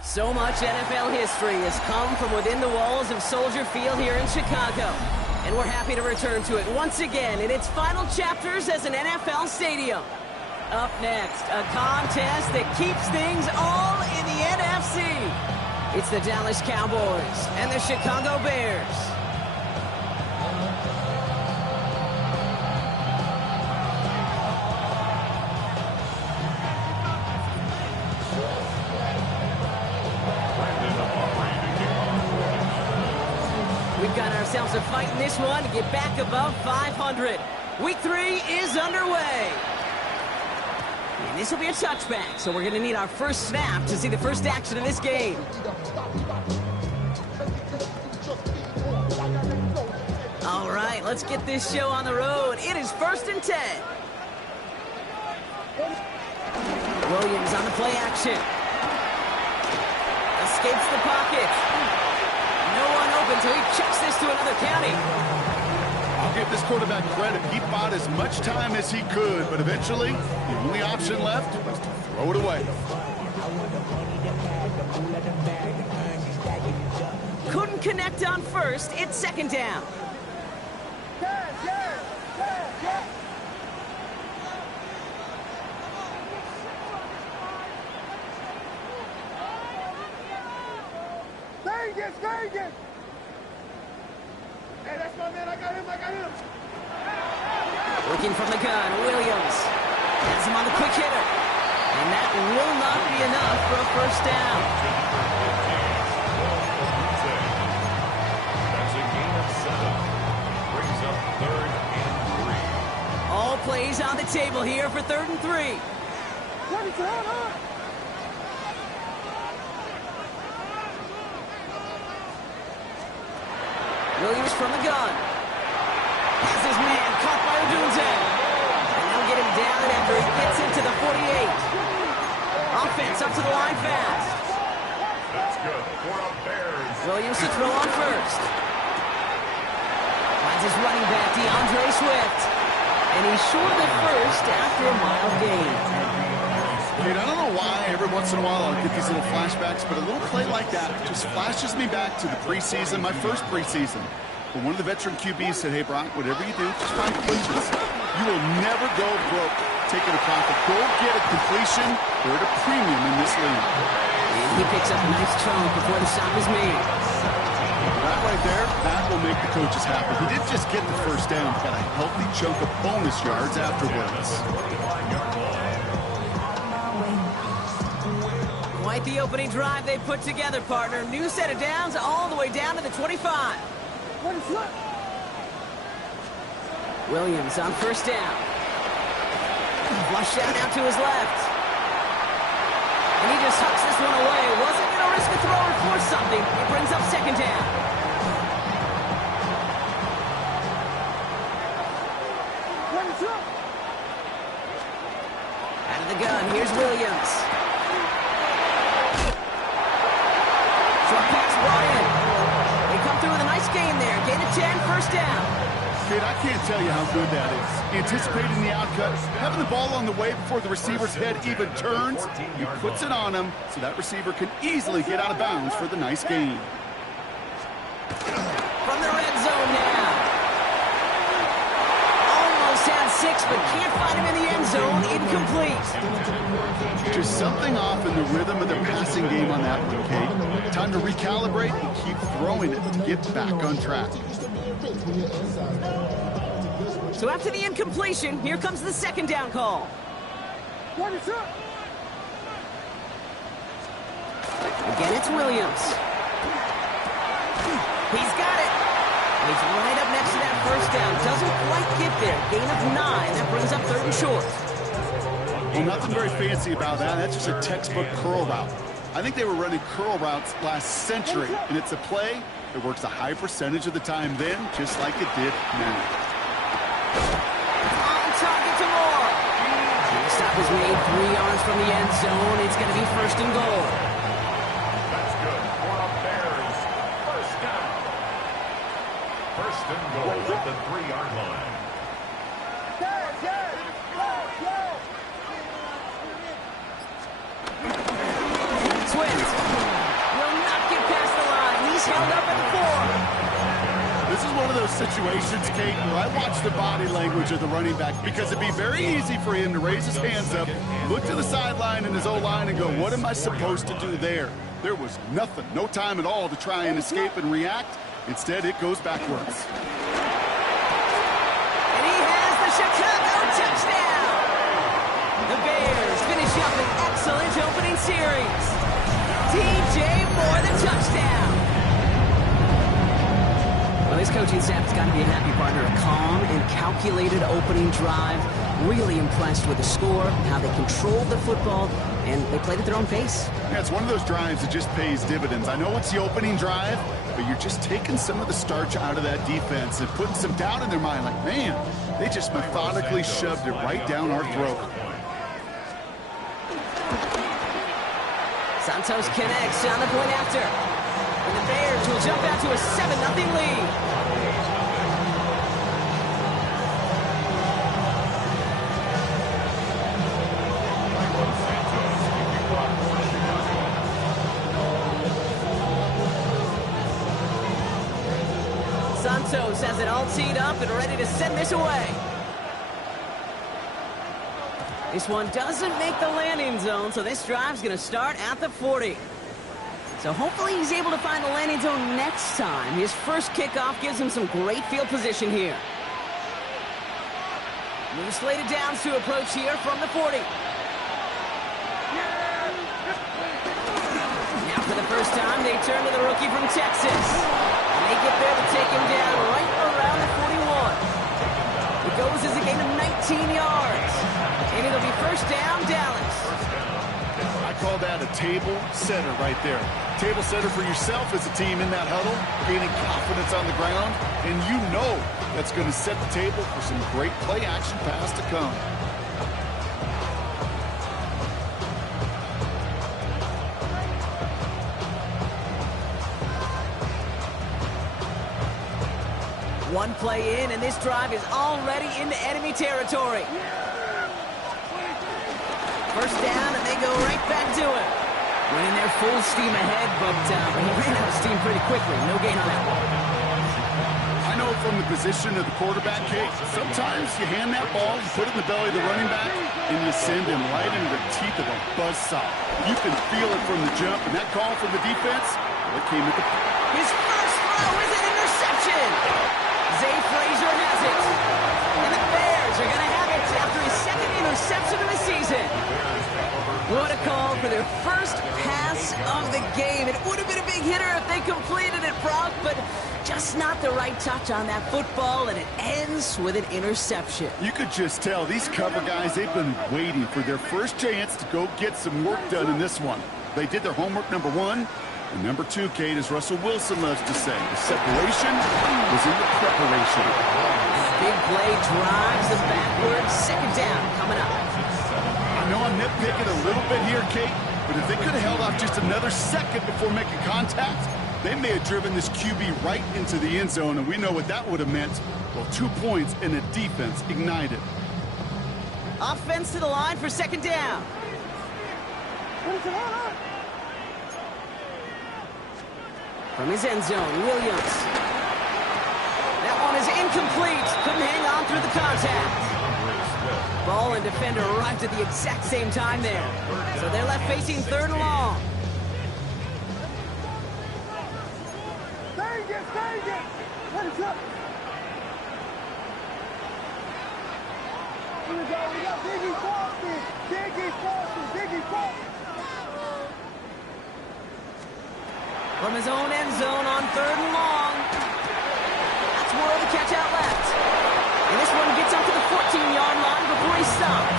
So much NFL history has come from within the walls of Soldier Field here in Chicago. And we're happy to return to it once again in its final chapters as an NFL stadium. Up next, a contest that keeps things all in the NFC. It's the Dallas Cowboys and the Chicago Bears. We've got ourselves a fight in this one to get back above 500. Week 3 is underway. And this will be a touchback, so we're going to need our first snap to see the first action of this game. All right, let's get this show on the road. It is 1st and 10. Williams on the play action. Escapes the pocket. No one open, so he chucks this to another county. I'll give this quarterback credit. He bought as much time as he could, but eventually, the only option left was to throw it away. Couldn't connect on first. It's 2nd down. Vegas! Hey, that's my man. I got him. Working from the gun, Williams. Has him on the quick hitter. And that will not be enough for a first down. That's a gain of 7. Brings up 3rd and 3. All plays on the table here for 3rd and 3. Williams from the gun. Has his man caught by Odunze. And they'll get him down after he gets into the 48. Offense up to the line fast. That's good for a Bears. Williams to throw on first. Finds his running back, DeAndre Swift. And he's short of first after a mile gain. Kate, I don't know why every once in a while I'll get these little flashbacks, but a little play like that just flashes me back to the preseason, my first preseason. But one of the veteran QBs said, hey, Brock, whatever you do, just find completions. You will never go broke taking a profit. Go get a completion. They're at a premium in this league. And he picks up a nice chunk before the stop is made. That right there, that will make the coaches happy. He didn't just get the first down. He got a healthy chunk of bonus yards afterwards. Quite the opening drive they put together, partner. New set of downs all the way down to the 25. Williams on first down. Flush down out to his left. And he just hucks this one away. Wasn't going to risk a throw or force something. It brings up 2nd down. Out of the gun, here's Williams. Short pass brought in. They come through with a nice gain there. Gain of 10, first down. Kid, I can't tell you how good that is. Anticipating the outcut, having the ball on the way before the receiver's head even turns, he puts it on him so that receiver can easily get out of bounds for the nice gain. From the red zone now. Almost had 6, but can't find him in the end zone. Incomplete. Just something off in the rhythm of their passing game on that one, Kate. Time to recalibrate and keep throwing it to get back on track. So after the incompletion, here comes the 2nd down call. Again, it's Williams. He's got it. He's right up next to that first down. Doesn't quite get there. Gain of 9. That brings up 3rd and short. Well, nothing very fancy about that. That's just a textbook curl route. I think they were running curl routes last century, and it's a play It works a high percentage of the time then, just like it did now. On target to Moore. The stop is made 3 yards from the end zone. It's going to be first and goal. That's good for a Bears first down. First and goal at the 3-yard line. Twins will not get past the line. He's held up at 4. This is one of those situations, Kate, where I watch the body language of the running back because it'd be very easy for him to raise his hands up, look to the sideline in his O-line and go, what am I supposed to do there? There was nothing, no time at all to try and escape and react. Instead, it goes backwards. And he has the Chicago touchdown. The Bears finish up an excellent opening series. DJ Moore, the touchdown. Well, this coaching staff has got to be a happy partner. A calm and calculated opening drive. Really impressed with the score, how they controlled the football, and they played at their own pace. Yeah, it's one of those drives that just pays dividends. I know it's the opening drive, but you're just taking some of the starch out of that defense and putting some doubt in their mind. Like, man, they just methodically shoved it right down our throat. Santos connects on the point after. And the Bears will jump out to a 7-0 lead. Santos has it all teed up and ready to send this away. This one doesn't make the landing zone, so this drive's going to start at the 40. So hopefully he's able to find the landing zone next time. His first kickoff gives him some great field position here. New slated downs to approach here from the 40. Now for the first time, they turn to the rookie from Texas. And they get there to take him down right around the 41. It goes as a gain of 19 yards. And it'll be first down, Dallas. I call that a table setter right there. Table setter for yourself as a team in that huddle, gaining confidence on the ground, and you know that's going to set the table for some great play action pass to come. One play in, and this drive is already into enemy territory. First down, and they go right back to it. Went in there full steam ahead, but he ran out of steam pretty quickly. No gain on that one. I know from the position of the quarterback, Kate, sometimes you hand that ball, you put it in the belly of the running back, and you send him right into the teeth of a buzzsaw. You can feel it from the jump, and that call from the defense, well, it came at the... His first throw is an interception. Zay Frazier has it. And the Bears are going to have it after his second interception of the season. What a call for their first pass of the game. It would have been a big hitter if they completed it, Brock, but just not the right touch on that football, and it ends with an interception. You could just tell these cover guys, they've been waiting for their first chance to go get some work done in this one. They did their homework, number one. And number two, Kate, as Russell Wilson loves to say, the separation was in the preparation. Big play drives them backwards. Second down coming up. I know I'm nitpicking a little bit here, Kate, but if they could have held off just another second before making contact, they may have driven this QB right into the end zone, and we know what that would have meant. Well, 2 points and a defense ignited. Offense to the line for second down. From his end zone, Williams. That one is incomplete. Couldn't hang on through the contact. Ball and defender arrived at the exact same time there. So they're left facing third and long. Stay it. Let it go. Here we go. We got Diggy Foster. From his own end zone on third and long. That's Moore, the catch out left. And this one gets up to the 14-yard line before he's stopped.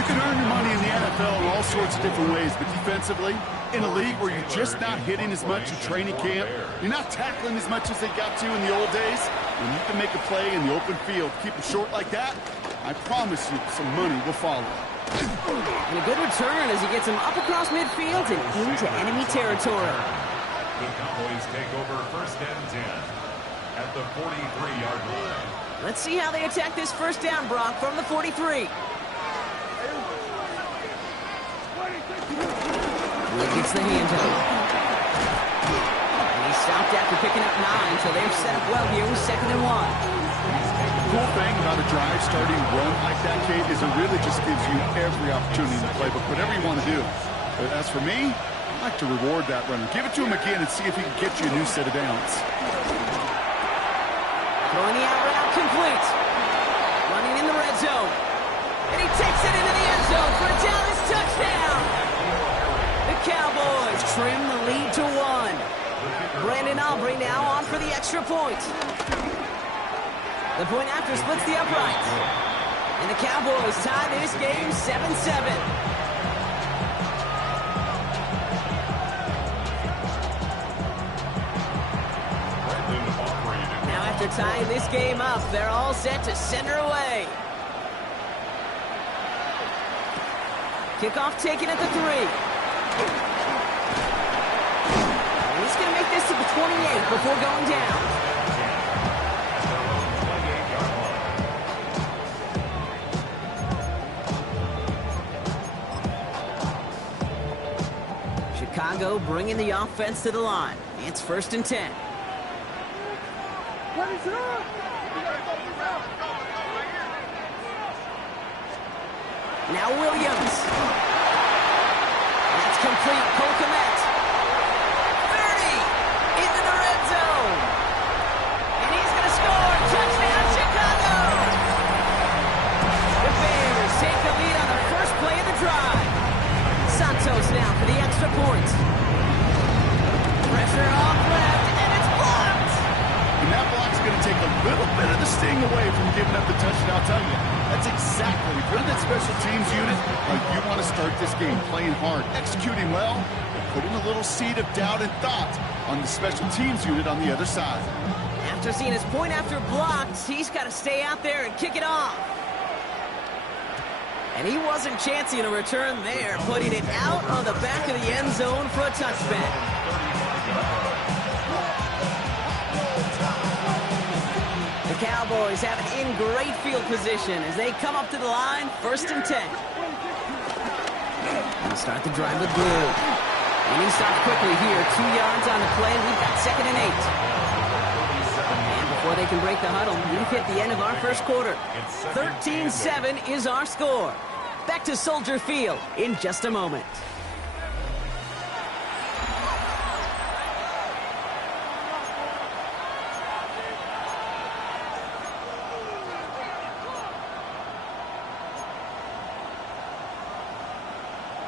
You can earn your money in the NFL in all sorts bunch of different ways, but defensively, in a league where you're just not hitting as much in training camp, you're not tackling as much as they got to in the old days, when you can make a play in the open field, keep it short like that, I promise you some money will follow. And a good return as he gets him up across midfield and into enemy territory. The Cowboys take over 1st and 10 at the 43-yard line. Let's see how they attack this first down, Brock, from the 43. Will gets the handoff. And he stopped after picking up 9, so they're set up well here with 2nd and 1. The cool thing about a drive starting run like that, Kate, is it really just gives you every opportunity in the playbook, whatever you want to do. But as for me, I like to reward that runner. Give it to him again and see if he can get you a new set of downs. Throwing the out route complete. Running in the red zone. And he takes it into the end zone for a Dallas touchdown. The Cowboys trim the lead to 1. Brandon Aubrey now on for the extra point. The point after splits the uprights. And the Cowboys tie this game 7-7. Now after tying this game up, they're all set to center away. Kickoff taken at the 3. And he's going to make this to the 28 before going down. Chicago bringing the offense to the line. It's 1st and 10. Now Williams. That's complete. Cole Kmet. 30. Into the red zone. And he's going to score. Touchdown, Chicago. The Bears take the lead on the first play of the drive. Santos now for the extra point. Pressure off left, and it's blocked. And that block's going to take a little bit of the sting away from giving up the touchdown. I'll tell you, that's exactly, if you're in that special teams unit, like you want to start this game playing hard, executing well, and putting a little seed of doubt and thought on the special teams unit on the other side. After seeing his point after blocked, he's got to stay out there and kick it off. And he wasn't chancing a return there, putting it out on the back of the end zone for a touchback. The Cowboys have it in great field position as they come up to the line, 1st and 10. And start the drive with Blue. And he stopped quickly here, 2 yards on the play. We've got 2nd and 8. And before they can break the huddle, we've hit the end of our first quarter. 13-7 is our score. Back to Soldier Field in just a moment.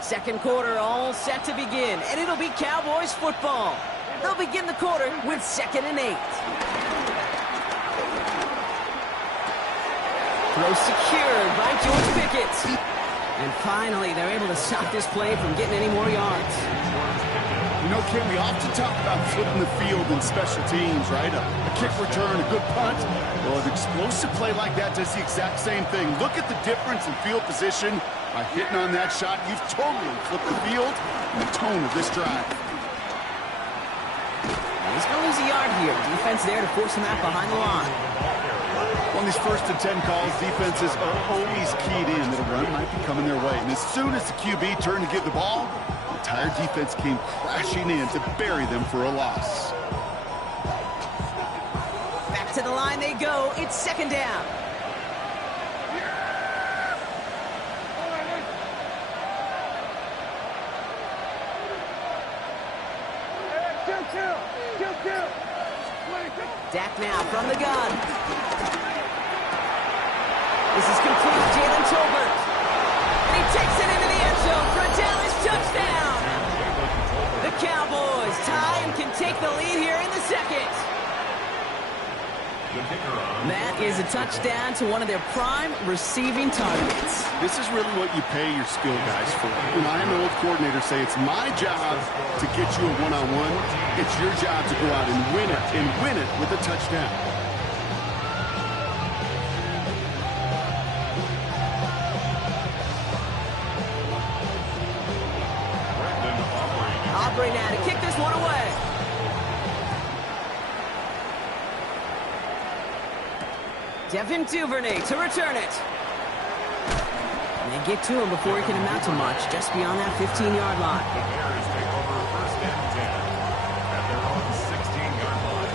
Second quarter all set to begin, and it'll be Cowboys football. They'll begin the quarter with 2nd and 8. Throw secured by George Pickett. And finally, they're able to stop this play from getting any more yards. You know, Kim, we often talk about flipping the field in special teams, right? A kick return, a good punt. Well, an explosive play like that does the exact same thing. Look at the difference in field position. By hitting on that shot, you've totally flipped the field and the tone of this drive. And he's going to lose a yard here. Defense there to force him out behind the line. On these 1st and 10 calls, defenses are always keyed in that a run might be coming their way. And as soon as the QB turned to give the ball, the entire defense came crashing in to bury them for a loss. Back to the line they go. It's 2nd down. Dak now from the gun. This is complete. Jalen Tolbert. And he takes it into the end zone for a Dallas touchdown. The Cowboys tie and can take the lead here in the second. That is a touchdown to one of their prime receiving targets. This is really what you pay your skill guys for. You know, I had an old coordinator say it's my job to get you a one-on-one. It's your job to go out and win it with a touchdown. Aubrey now to kick this one away. Devin Duvernay to return it. And they get to him before he can amount to much, just beyond that 15-yard line. The Bears take over 1st and 10 at their own 16-yard line.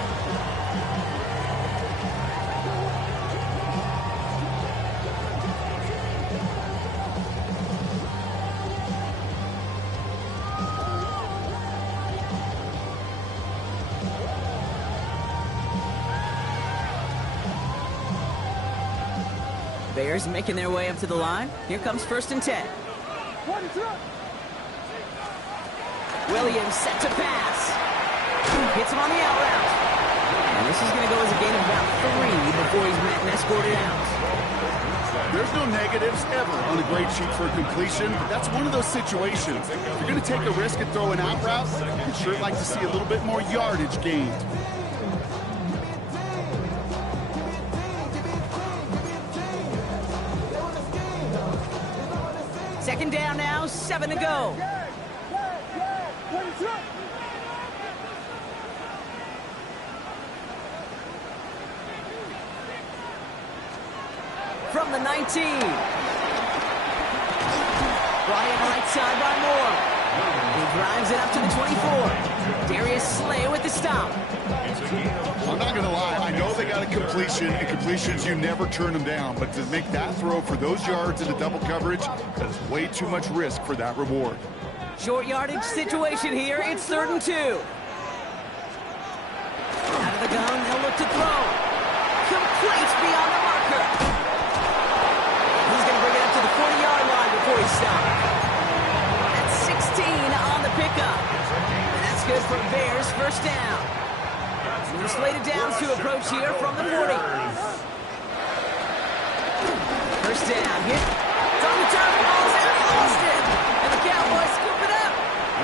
Bears making their way up to the line. Here comes 1st and 10. Williams set to pass. Hits him on the out route. And this is going to go as a gain of about 3 before he's met and escorted out. There's no negatives ever on a grade sheet for a completion, but that's one of those situations. If you're going to take a risk and throw an out route, you'd sure like to see a little bit more yardage gained. Second down now, 7 to go. From the 19. Brought in right side by Moore. He drives it up to the 24. Darius Slay with the stop. I'm not going to lie. I know they got a completion, and completions, you never turn them down. But to make that throw for those yards into double coverage, that is way too much risk for that reward. Short yardage situation here. It's 3rd and 2. Out of the gun, they'll look to throw. Complete beyond the marker. He's going to bring it up to the 40-yard line before he stops. That's 16 on the pickup. And that's good for Bears' 1st down. We're slated downs to approach here from the 40. 1st down. Hit. It's on the turn. Ball's out. Lost it. And the Cowboys scoop it up.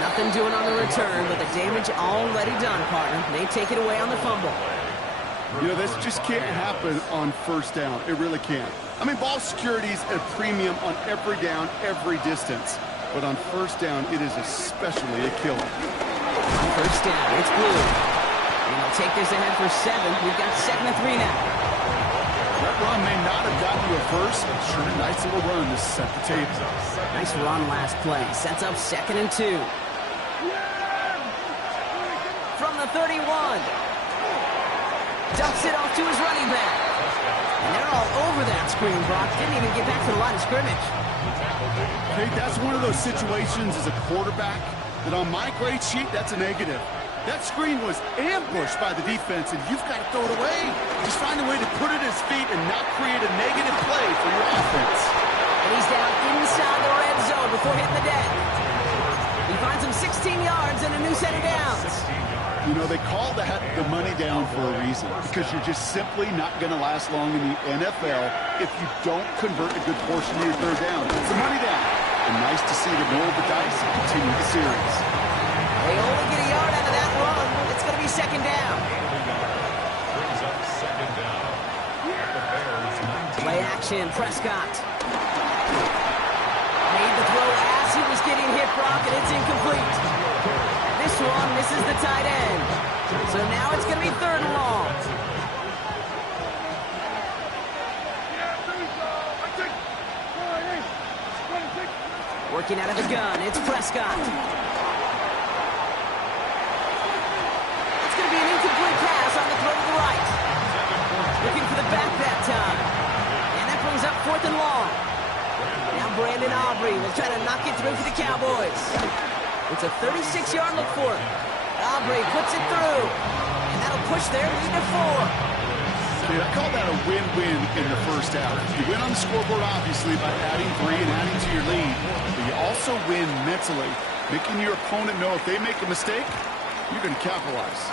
Nothing doing on the return, but the damage already done, partner. They take it away on the fumble. You know, this just can't happen on 1st down. It really can't. I mean, ball security's a premium on every down, every distance. But on 1st down, it is especially a killer. 1st down. It's blue. And they'll take this ahead for 7. We've got 2nd and 3 now. That run may not have gotten you a first, but sure a nice little run to set the table. Nice run last play. Sets up 2nd and 2. From the 31. Dumps it off to his running back. And they're all over that screen, Brock. Didn't even get back to the line of scrimmage. Hey, that's one of those situations as a quarterback that on my grade sheet, that's a negative. That screen was ambushed by the defense, and you've got to throw it away. Just find a way to put it at his feet and not create a negative play for your offense. And he's down inside the red zone before hitting the deck. He finds him 16 yards and a new set of downs. You know, they call that the money down for a reason, because you're just simply not going to last long in the NFL if you don't convert a good portion of your 3rd down. It's a money down. And nice to see them roll the dice and continue the series. They only get a yard out of that run. It's going to be 2nd down. Brings up 2nd down. The Bears 19. Play action, Prescott. Made the throw as he was getting hit, Brock, and it's incomplete. This one misses the tight end. So now it's going to be 3rd and long. Working out of the gun, it's Prescott. It's going to be an incomplete pass on the throw to the right. Looking for the back that time. And that brings up 4th and long. Now Brandon Aubrey will try to knock it through for the Cowboys. It's a 36-yard look for him. Aubrey puts it through. And that'll push their lead to 4. I call that a win-win in the 1st half. You win on the scoreboard, obviously, by adding 3 and adding to your lead. But you also win mentally, making your opponent know if they make a mistake, you're going to capitalize.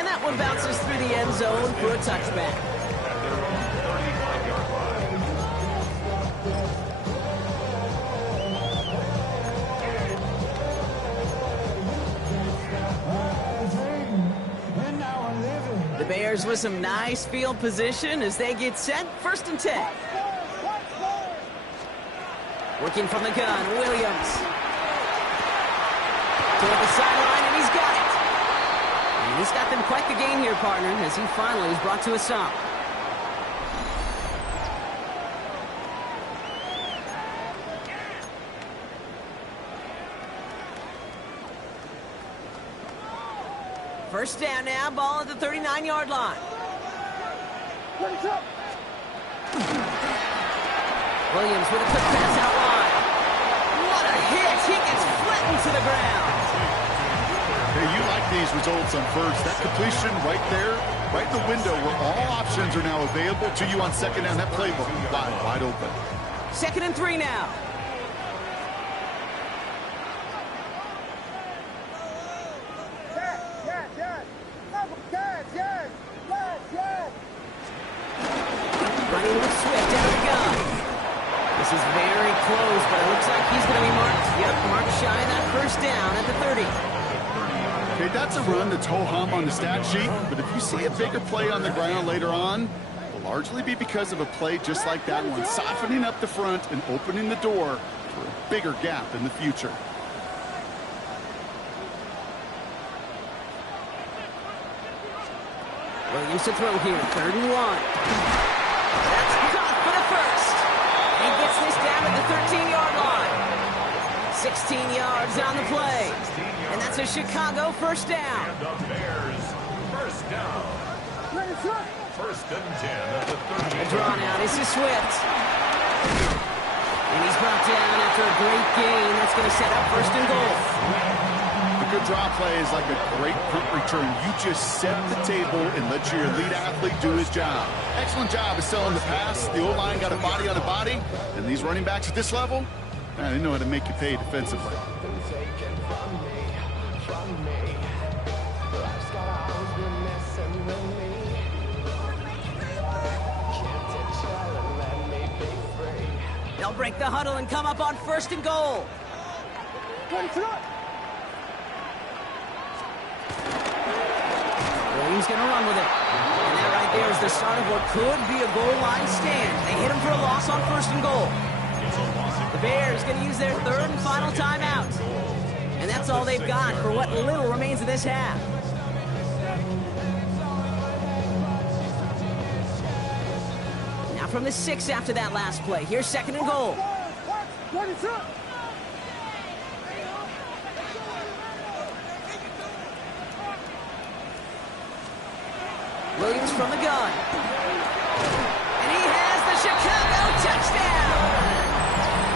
And that one bounces through the end zone for a touchback. Bears with some nice field position as they get set. 1st and 10. Working from the gun, Williams. Toward the sideline, and he's got it. And he's got them quite the game here, partner, as he finally is brought to a stop. First down now, ball at the 39-yard line. Williams with a quick pass out wide. What a hit! He gets flattened to the ground. Hey, you like these results on first. That completion right there, right in the window where all options are now available to you on 2nd down. That playbook wide open. 2nd and 3 now. Running with Swift out of the gun. This is very close, but it looks like he's going to be marked. Yep, marked shy of that 1st down at the 30. Okay, that's a run that's ho-hum on the stat sheet, but if you see a bigger play on the ground later on, it'll largely be because of a play just like that one, softening up the front and opening the door for a bigger gap in the future. Williams to throw here, 3rd and 1. That's caught for the 1st. He gets this down at the 13-yard line. 16 yards on the play. And that's a Chicago 1st down. And the Bears, 1st down. 1st and 10 at the 30. A drawn out. This is Swift. And he's brought down after a great gain. That's going to set up 1st and goal. A good draw play is like a great punt return. You just set the table and let your elite athlete do his job. Excellent job of selling the pass. The O-line got a body on a body. And these running backs at this level, they know how to make you pay defensively. They'll break the huddle and come up on 1st and goal. Williams going to run with it. And that right there is the start of what could be a goal line stand. They hit him for a loss on 1st and goal. The Bears going to use their 3rd and final timeout. And that's all they've got for what little remains of this half. Now from the 6 after that last play. Here's 2nd and goal. Williams from the gun. And he has the Chicago touchdown.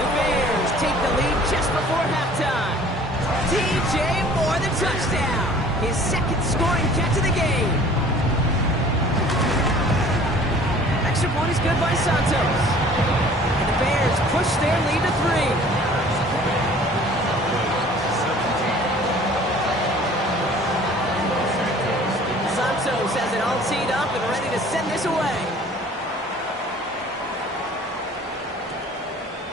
The Bears take the lead just before halftime. DJ Moore the touchdown. His 2nd scoring catch of the game. Extra point is good by Santos. And the Bears push their lead to 3. Santos has it all teed up and ready to send this away.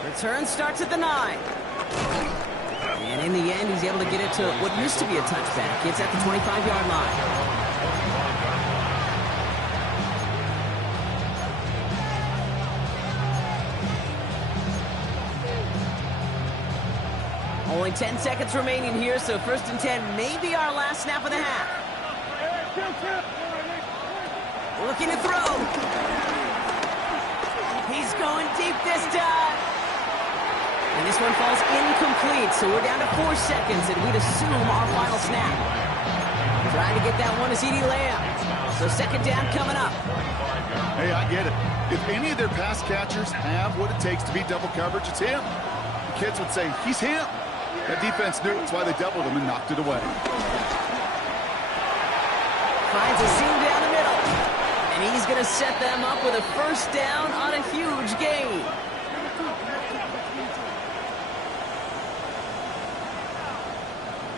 Return starts at the 9. And in the end, he's able to get it to what used to be a touchback. It's at the 25-yard line. Only 10 seconds remaining here, so 1st and 10 may be our last snap of the half. Looking to throw. He's going deep this time. And this one falls incomplete, so we're down to 4 seconds, and we'd assume our final snap. Trying to get that one to CeeDee Lamb. So 2nd down coming up. Hey, I get it. If any of their pass catchers have what it takes to beat double coverage, it's him. The kids would say, he's him. That defense knew it's why they doubled him and knocked it away. Finds a seam down the middle. And he's going to set them up with a 1st down on a huge gain.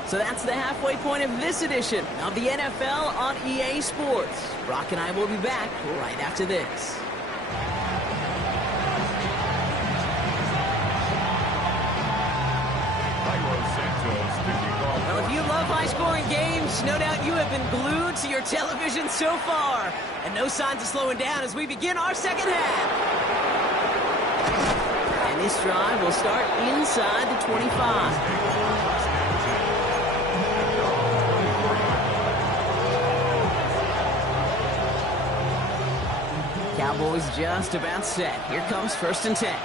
So that's the halfway point of this edition of the NFL on EA Sports. Brock and I will be back right after this. Well, if you love high school high-scoring games. No doubt you have been glued to your television so far. And no signs of slowing down as we begin our second half. And this drive will start inside the 25. Cowboys just about set. Here comes 1st and 10.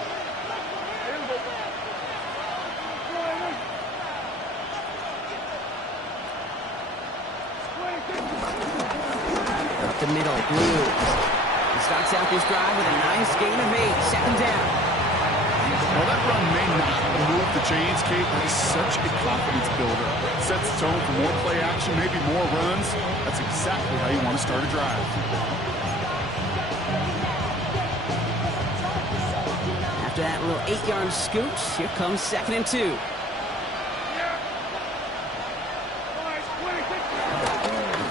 Up the middle, Blue. He starts out this drive with a nice gain of 8. 2nd down. Well, that run may not move the chains, Kate, but it's such a confidence builder. Sets the tone for more play action, maybe more runs. That's exactly how you want to start a drive. After that little 8-yard scoot, here comes 2nd and 2.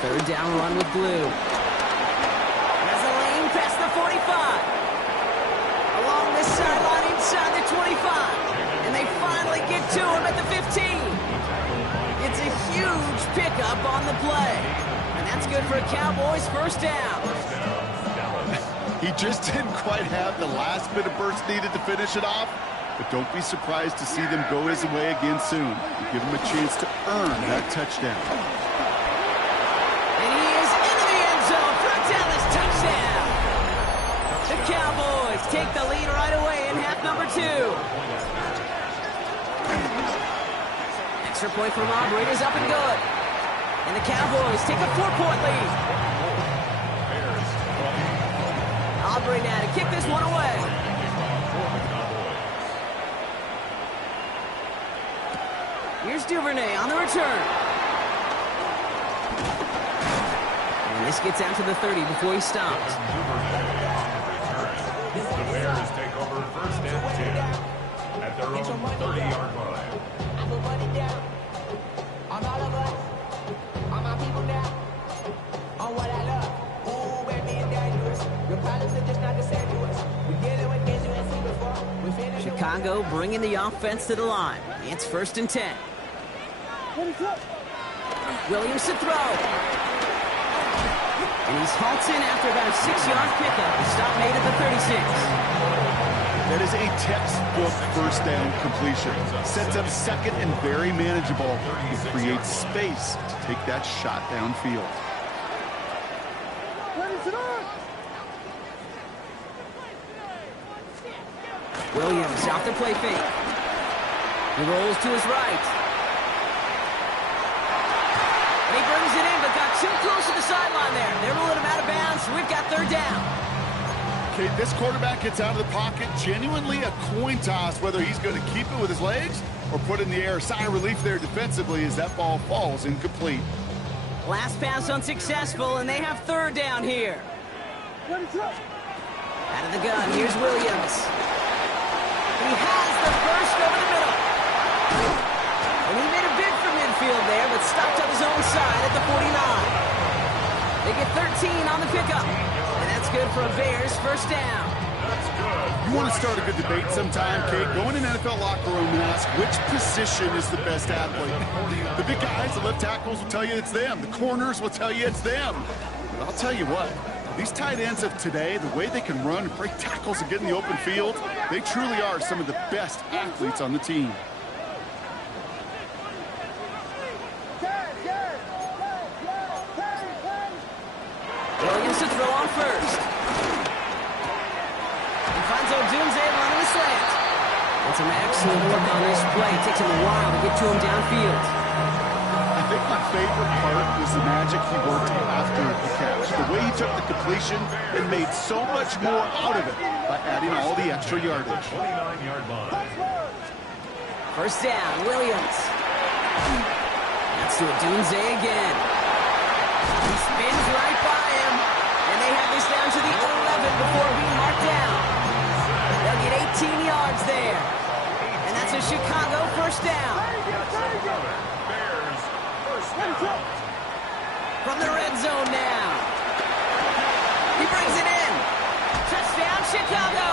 Third down run with Blue. Has a lane past the 45. Along this sideline inside the 25. And they finally get to him at the 15. It's a huge pickup on the play. And that's good for a Cowboys 1st down. He just didn't quite have the last bit of burst needed to finish it off. But don't be surprised to see them go his way again soon. Give him a chance to earn that touchdown. The Cowboys take the lead right away in half number 2. Extra point from Aubrey is up and good. And the Cowboys take a 4-point lead. Aubrey now to kick this one away. Here's Duvernay on the return. And this gets out to the 30 before he stops. The Bears take over 1st and 10 at their own 30-yard line. I put money down on all of us, on my people now, on what I love. Ooh, baby, it's dangerous. Your problems are just not the same to us. We're dealing with things you ain't seen before. We're finished. Chicago bringing the offense to the line. It's 1st and 10. Williams to throw. And he's halts in after about a 6-yard pickup. The stop made at the 36. That is a textbook 1st down completion. Sets up 2nd and very manageable. It creates space to take that shot downfield. Williams out the play fake. He rolls to his right. And he brings it in, but got too close to the sideline there. They ruled him out of bounds. We've got 3rd down. Okay, this quarterback gets out of the pocket. Genuinely a coin toss whether he's going to keep it with his legs or put it in the air. Sigh of relief there defensively as that ball falls incomplete. Last pass unsuccessful, and they have 3rd down here. Out of the gun, here's Williams. He has the first over the middle. And he made a bid for midfield there, but stopped on his own side at the 49. They get 13 on the pickup. And that's good for a Bears 1st down. You want to start a good debate sometime, Kate? Go in an NFL locker room and ask which position is the best athlete. The big guys, the left tackles will tell you it's them. The corners will tell you it's them. But I'll tell you what, these tight ends of today, the way they can run, break tackles, and get in the open field, they truly are some of the best athletes on the team. Williams to throw on first. He finds Odunze running the slant. And some excellent work on this play. It takes him a while to get to him downfield. I think my favorite part was the magic he worked after the catch. The way he took the completion and made so much more out of it by adding all the extra yardage. 29-yard line. 1st down, Williams. That's to Odunze again. He spins right by him. And they have this down to the 11 before being marked down. They'll get 18 yards there. And that's a Chicago 1st down. Bears 1st down. From the red zone now. He brings it in. Touchdown, Chicago.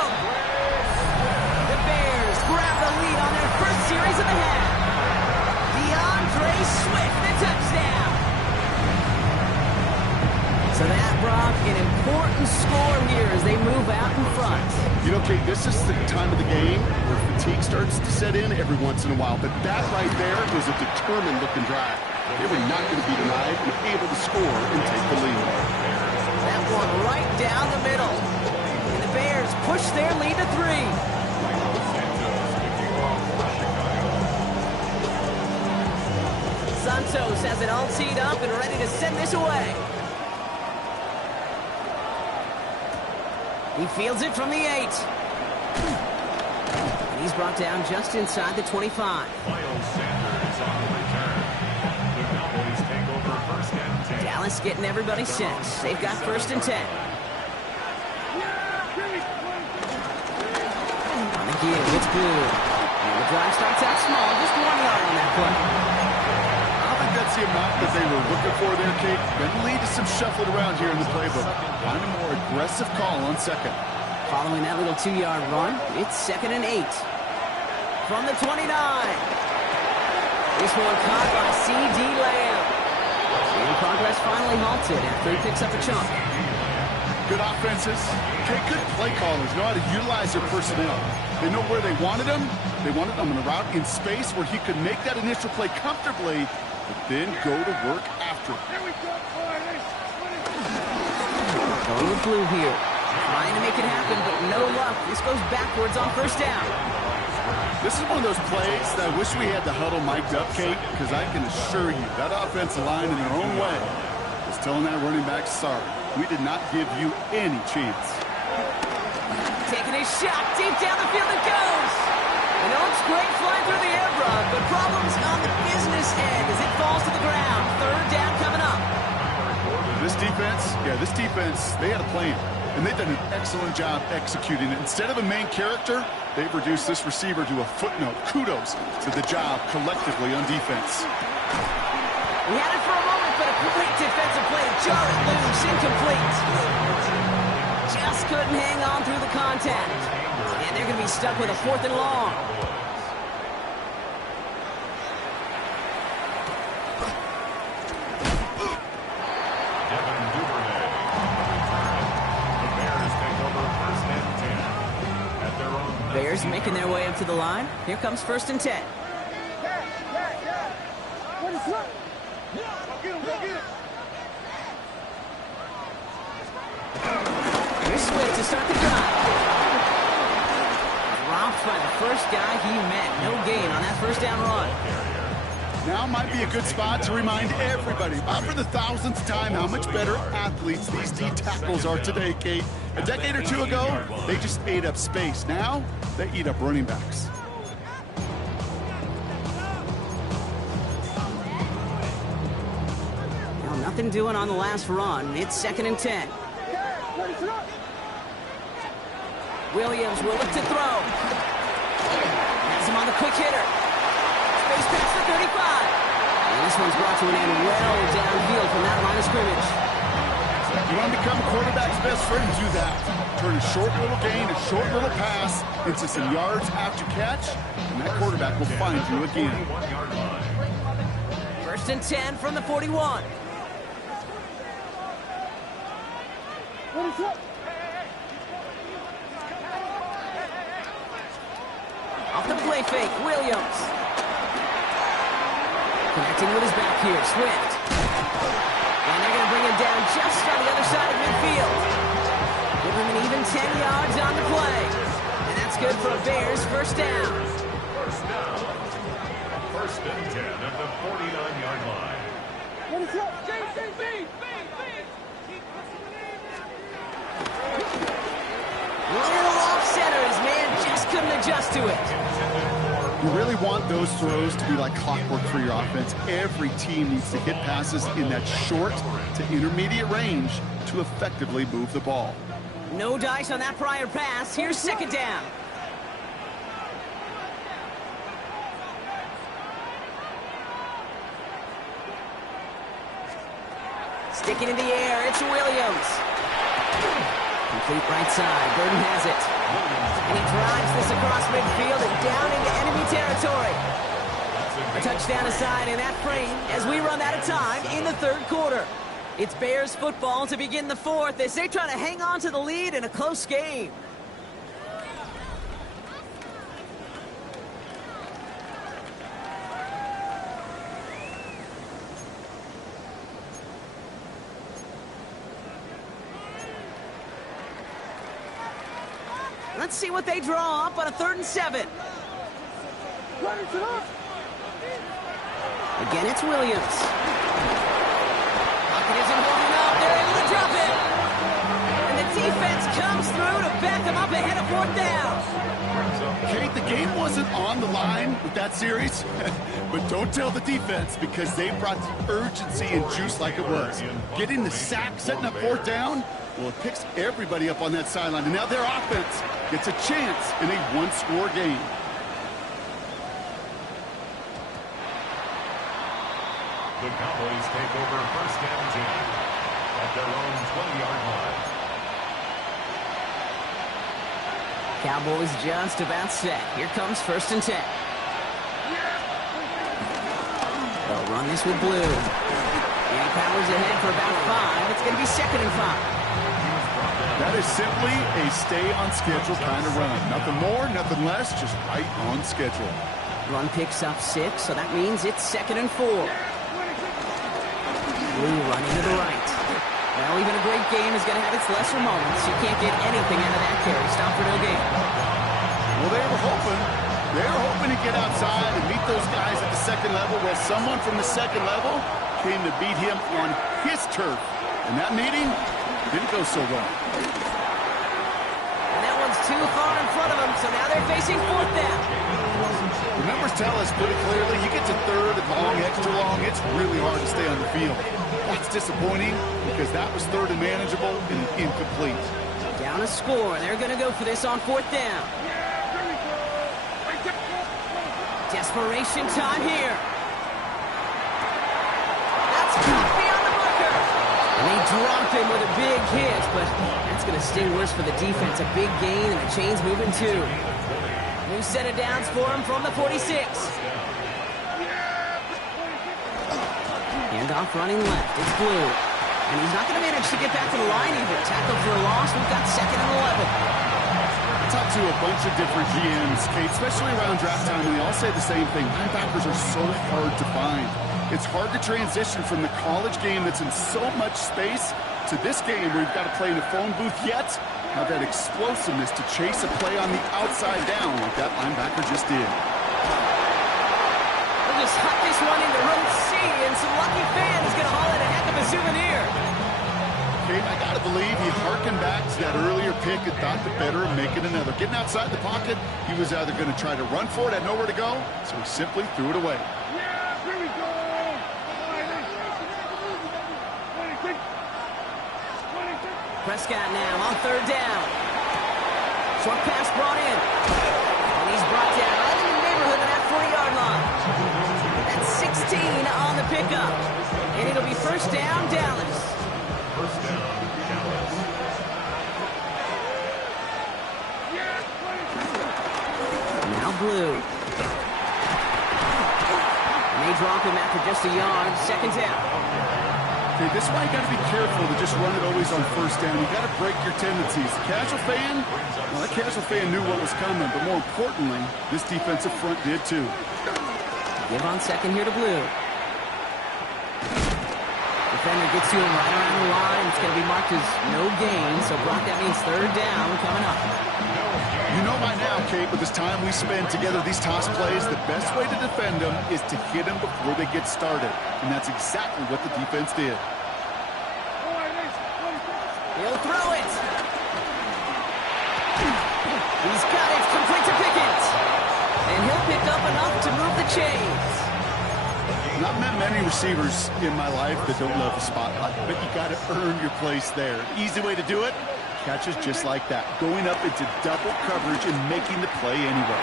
The Bears grab the lead on their first series of the half. DeAndre Swift, the touchdown. So that, Brock, an important score here as they move out in front. You know, Kate, this is the time of the game where fatigue starts to set in every once in a while. But that right there was a determined-looking drive. They were not going to be denied and able to score and take the lead. That one right down the middle. And the Bears push their lead to 3. Santos has it all teed up and ready to send this away. He fields it from the 8. And he's brought down just inside the 25. Miles Sanders on the return. The Cowboys take over first and 10. Dallas getting everybody set. They've got first and 10. On the give, it's good. And the drive starts out small, just 1 yard on that play. That's the amount that they were looking for there, Kate. Going to lead to some shuffling around here in the playbook. Find a more aggressive call on second. Following that little 2-yard run, it's 2nd and 8. From the 29. This one caught by C.D. Lamb. And progress finally halted after he picks up a chunk. Good offenses. Okay, good play callers know how to utilize their personnel. They know where they wanted them. They wanted them on a route in space where he could make that initial play comfortably, but then go to work after it. Going with blue here. Trying to make it happen, but no luck. This goes backwards on first down. This is one of those plays that I wish we had the huddle mic'd up, Kate, because I can assure you that offensive line in their own way is telling that running back, sorry, we did not give you any chance. Taking a shot deep down the field it goes. And it looks great flying through the air, Brock, but problems on the business end as it falls to the ground. Third down coming up. This defense, they had a plan, and they've done an excellent job executing it. Instead of a main character, they've reduced this receiver to a footnote. Kudos to the job collectively on defense. We had it for a moment, but a great defensive play. Jar it loose, incomplete. Just couldn't hang on through the contact. And they're going to be stuck with a 4th and long. Bears making their way up to the line. Here comes 1st and 10. Here's Swift to start the drive. Dropped by the first guy he met. No gain on that first down run. Now might be a good spot to remind everybody, about for the 1000th time, how much better athletes these D tackles are today, Kate. A decade or two ago, they just ate up space. Now, they eat up running backs. Well, nothing doing on the last run. It's 2nd and 10. Williams will look to throw. Has him on the quick hitter. Space pass for 35. And this one's brought to an end well downfield from that line of scrimmage. You want to become a quarterback's best friend, do that. Turn a short little gain, a short little pass into some yards after catch, and that quarterback will find you again. 1st and 10 from the 41. Off the play fake, Williams. Connecting with his back here, Swift. And they're going to bring him down just on the other side of midfield. Give him an even 10 yards on the play. And that's good for a Bears first down. First and 10 at the 49-yard line. Little off center. His man just couldn't adjust to it. You really want those throws to be like clockwork for your offense. Every team needs to hit passes in that short to intermediate range to effectively move the ball. No dice on that prior pass. Here's 2nd down. Sticking in the air, it's Williams. Complete right side, Burton has it. And he drives this across midfield and down into enemy territory. A touchdown aside in that frame as we run out of time in the 3rd quarter. It's Bears football to begin the fourth as they try to hang on to the lead in a close game. Let's see what they draw up on a 3rd and 7. Again, it's Williams. Pocket isn't holding up. They're able to drop it. And the defense comes through to back them up ahead of 4th down. Kate, the game wasn't on the line with that series, but don't tell the defense because they brought the urgency and juice like it was. Getting the sack, setting up 4th down, well, it picks everybody up on that sideline. And now their offense gets a chance in a one-score game. The Cowboys take over 1st and 10 at their own 20-yard line. Cowboys just about set. Here comes 1st and 10. They'll run this with Blue. And Powers ahead for about 5. It's going to be 2nd and 5. That is simply a stay-on-schedule kind of run. Nothing more, nothing less, just right on schedule. Run picks up 6, so that means it's 2nd and 4. Blue running to the right. Well, even a great game is going to have its lesser moments. You can't get anything out of that carry. Stop for no gain. Well, they were hoping to get outside and meet those guys at the 2nd level. Well, someone from the 2nd level came to beat him on his turf. And that meeting didn't go so well. And that one's too far in front of them, so now they're facing 4th down. The numbers tell us pretty clearly, you get to 3rd and long, extra long, it's really hard to stay on the field. That's disappointing because that was 3rd and manageable and incomplete. Down a score, and they're going to go for this on 4th down. Desperation time here. That's caught beyond the marker. And they drop him with a big hit, but that's going to sting worse for the defense. A big gain, and the chain's moving too. New set of downs for him from the 46. Handoff running left. It's Blue. And he's not going to manage to get back to the line even. Tackle for a loss. We've got 2nd and 11. I talked to a bunch of different GMs, Kate, especially around draft time, and they all say the same thing. Linebackers are so hard to find. It's hard to transition from the college game that's in so much space to this game where you've got to play in a phone booth, yet have that explosiveness to chase a play on the outside down like that linebacker just did. We'll just huck this one into row C, and some lucky fan is going to haul in a heck of a souvenir. Kate, I got to believe he harkened back to that earlier pick and thought the better of making another. Getting outside the pocket, he was either going to try to run for it, had nowhere to go, so he simply threw it away. Prescott now on 3rd down. Short pass brought in. And he's brought down right in the neighborhood of that 40-yard line. That's 16 on the pickup. And it'll be 1st down, Dallas. 1st down, Dallas. Now Blue. And they drop him after just a yard. 2nd down. Okay, this is why you got to be careful to just run it always on 1st down. You got to break your tendencies. The casual fan, well, that casual fan knew what was coming, but more importantly, this defensive front did too. Give on 2nd here to Blue. Defender gets to him right around the line. It's going to be marked as no gain, so Brock, that means 3rd down coming up. You know by now, Kate, with this time we spend together, these toss plays, the best way to defend them is to hit them before they get started. And that's exactly what the defense did. He'll throw it. He's got it, complete to Pickett. And he'll pick up enough to move the chains. Not met many receivers in my life that don't love the spotlight, but you got to earn your place there. Easy way to do it, catches just like that, going up into double coverage and making the play anyway.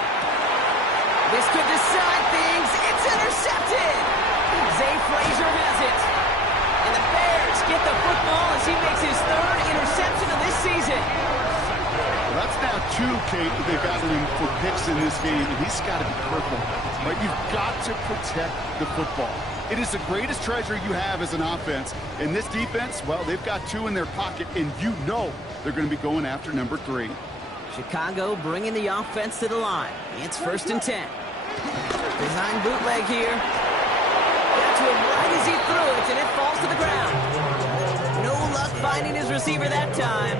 This could decide things. It's intercepted. Zay Frazier has it. And the Bears get the football as he makes his 3rd interception of this season. Well, that's now 2, Kate, that they've gotten him for picks in this game, and he's got to be careful. Right? You've got to protect the football. It is the greatest treasure you have as an offense. And this defense, well, they've got 2 in their pocket, and you know they're going to be going after number 3. Chicago bringing the offense to the line. It's 1st and 10. Design bootleg here. Got to him right as he threw it, and it falls to the ground. No luck finding his receiver that time.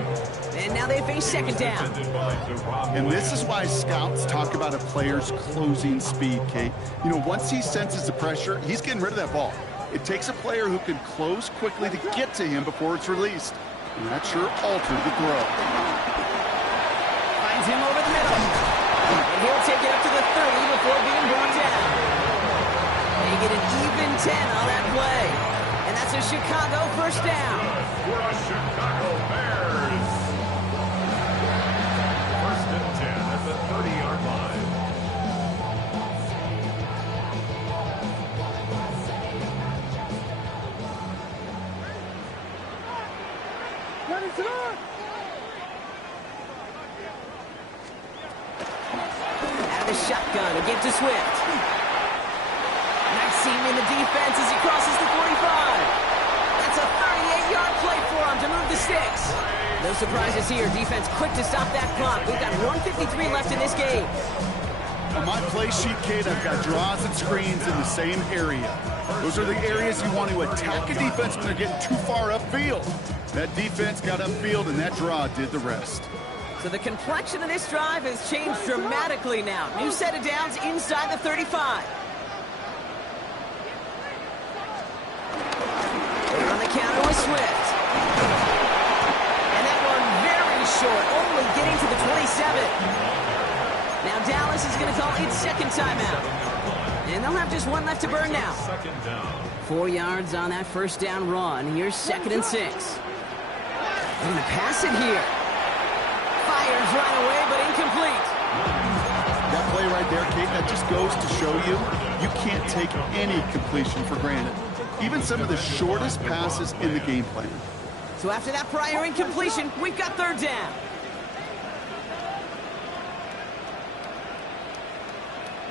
And now they face 2nd down. And this is why scouts talk about a player's closing speed, Kate. You know, once he senses the pressure, he's getting rid of that ball. It takes a player who can close quickly to get to him before it's released. And that sure altered the throw. Finds him over the middle. And he'll take it up to the 30 before being brought down. They get an even 10 on that play. And that's a Chicago 1st down. For a Chicago Bears. 1st and 10 at the 30-yard line. Ready to run. Out of the shotgun, a give to Swift. Nice seam in the defense as he crosses the 45. That's a 38-yard play for him to move the sticks. No surprises here. Defense quick to stop that clock. We've got 1:53 left in this game. On my play sheet, Kate, I've got draws and screens in the same area. Those are the areas you want to attack a defense when they're getting too far upfield. That defense got upfield, and that draw did the rest. So the complexion of this drive has changed dramatically now. New set of downs inside the 35. They're on the counter with Swift. And that one very short, only getting to the 27. Now Dallas is going to call its 2nd timeout. And they'll have just 1 left to burn now. 2nd down. 4 yards on that 1st down run. Here's 2nd and 6. They're going to pass it here. Fires right away, but incomplete. That play right there, Kate, that just goes to show you can't take any completion for granted. Even some of the shortest passes in the game plan. So after that prior incompletion, we've got 3rd down.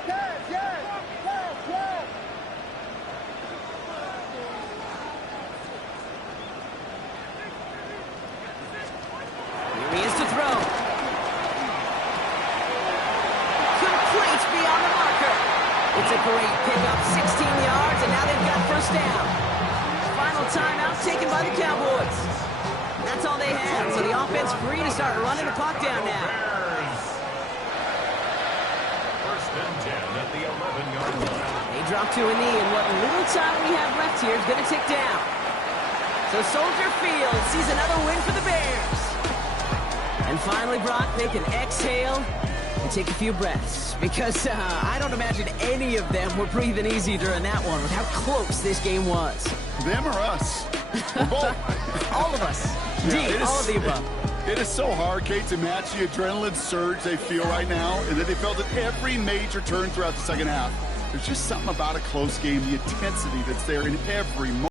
Yes, yes, yes, yes. Here he is to throw. Complete beyond the marker. It's a great pickup, 16 yards, and now they've got 1st down. Final timeout taken by the Cowboys. That's all they have, so the offense free to start running the clock down now. Bears. 1st and 10 at the 11-yard line. They drop to a knee, and what little time we have left here is going to tick down. So Soldier Field sees another win for the Bears. And finally, Brock, they can exhale and take a few breaths. Because I don't imagine any of them were breathing easy during that one with how close this game was. Them or us? We're both. All of us. Yeah, Indeed, all of the above. It is so hard, Kate, to match the adrenaline surge they feel right now, and that they felt at every major turn throughout the 2nd half. There's just something about a close game, the intensity that's there in every moment.